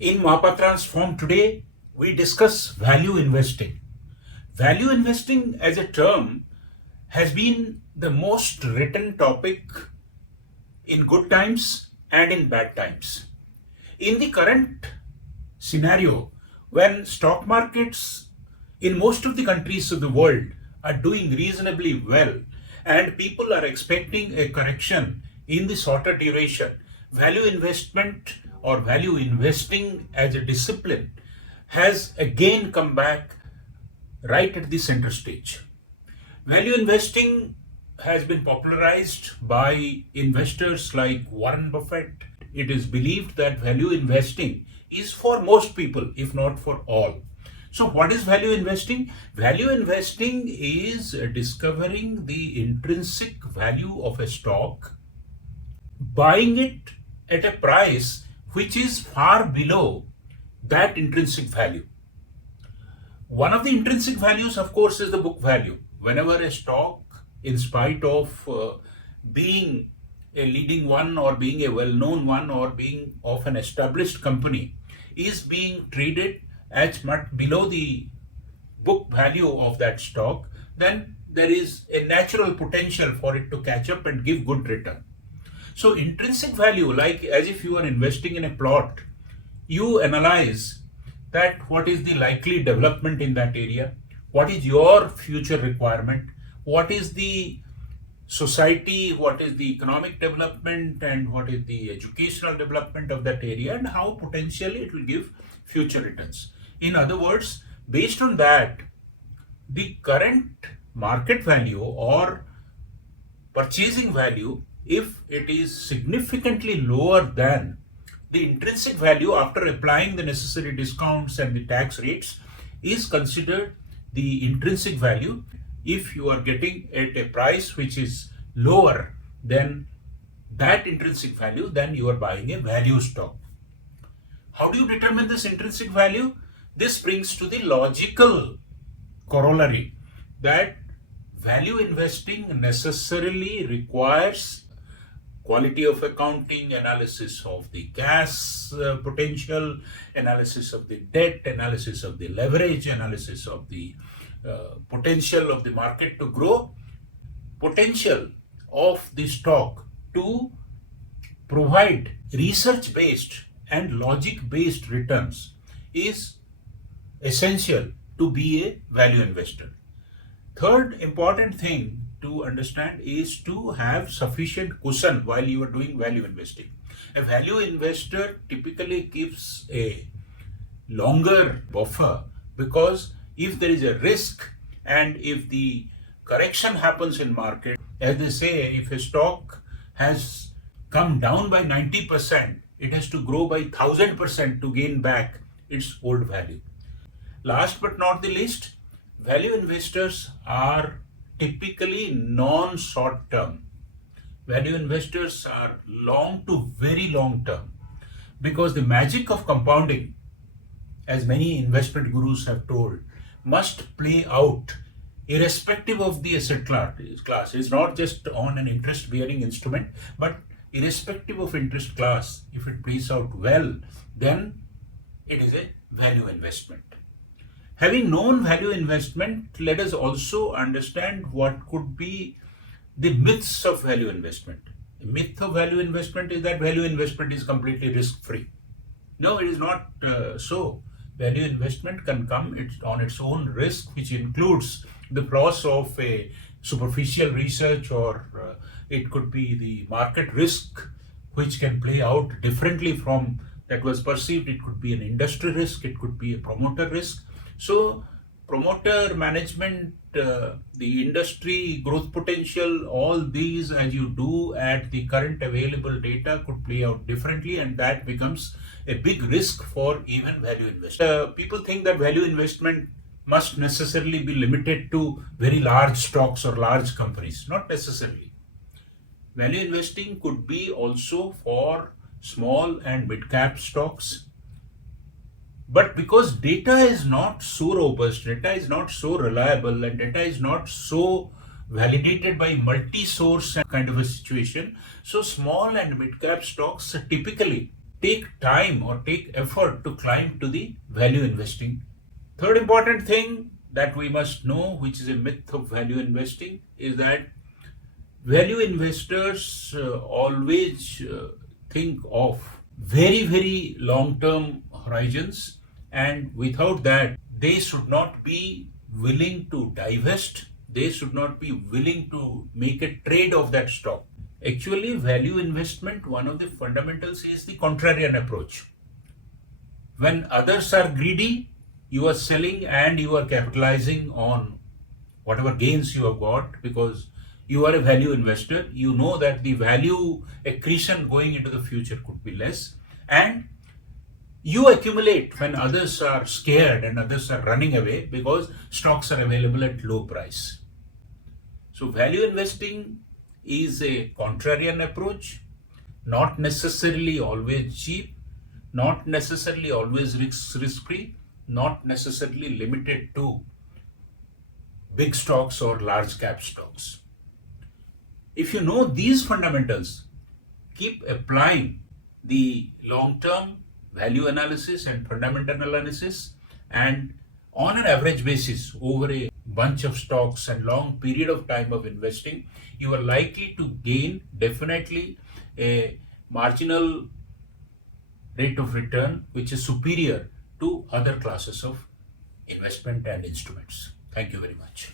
In Mahapatra's today, we discuss value investing. Value investing as a term has been the most written topic in good times and in bad times. In the current scenario, when stock markets in most of the countries of the world are doing reasonably well and people are expecting a correction in the shorter duration, value investment or value investing as a discipline has again come back right at the center stage. Value investing has been popularized by investors like Warren Buffett. It is believed that value investing is for most people, if not for all. So, what is value investing? Value investing is discovering the intrinsic value of a stock, buying it at a price which is far below that intrinsic value. One of the intrinsic values, of course, is the book value. Whenever a stock, in spite of being a leading one or being a well known one or being of an established company, is being traded as much below the book value of that stock, then there is a natural potential for it to catch up and give good return. So, intrinsic value, like as if you are investing in a plot, you analyze that what is the likely development in that area, what is your future requirement, what is the society, what is the economic development, and what is the educational development of that area, and how potentially it will give future returns. In other words, based on that, the current market value or purchasing value, if it is significantly lower than the intrinsic value after applying the necessary discounts and the tax rates, is considered the intrinsic value. If you are getting at a price which is lower than that intrinsic value, then you are buying a value stock. How do you determine this intrinsic value? This brings to the logical corollary that value investing necessarily requires quality of accounting, analysis of the gas potential, analysis of the debt, analysis of the leverage, analysis of the potential of the market to grow, potential of the stock to provide research based and logic based returns is essential to be a value investor. Third important thing to understand is to have sufficient cushion while you are doing value investing. A value investor typically gives a longer buffer because if there is a risk and if the correction happens in market, as they say, if a stock has come down by 90%, it has to grow by 1000% to gain back its old value. Last but not the least, value investors are typically non-short term. Value investors are long to very long term because the magic of compounding, as many investment gurus have told, must play out irrespective of the asset class. It's not just on an interest bearing instrument, but irrespective of interest class. If it plays out well, then it is a value investment. Having known value investment, let us also understand what could be the myths of value investment. The myth of value investment is that value investment is completely risk free. No, it is not so. Value investment can come on its own risk, which includes the loss of a superficial research, or it could be the market risk, which can play out differently from that was perceived. It could be an industry risk, it could be a promoter risk. So, promoter management, the industry growth potential, all these as you do at the current available data could play out differently, and that becomes a big risk for even value investment. People think that value investment must necessarily be limited to very large stocks or large companies. Not necessarily. Value investing could be also for small and mid cap stocks. But because data is not so robust, data is not so reliable, and data is not so validated by multi-source kind of a situation, so small and mid-cap stocks typically take time or take effort to climb to the value investing. Third important thing that we must know, which is a myth of value investing, is that value investors always think of very long term horizons, and without that, they should not be willing to divest, they should not be willing to make a trade of that stock. Actually, value investment, one of the fundamentals is the contrarian approach. When others are greedy, you are selling and you are capitalizing on whatever gains you have got, because you are a value investor. You know that the value accretion going into the future could be less, and you accumulate when others are scared and others are running away because stocks are available at low price. So value investing is a contrarian approach, not necessarily always cheap, not necessarily always risk free, not necessarily limited to big stocks or large cap stocks. If you know these fundamentals, keep applying the long term value analysis and fundamental analysis, and on an average basis over a bunch of stocks and long period of time of investing, you are likely to gain definitely a marginal rate of return which is superior to other classes of investment and instruments. Thank you very much.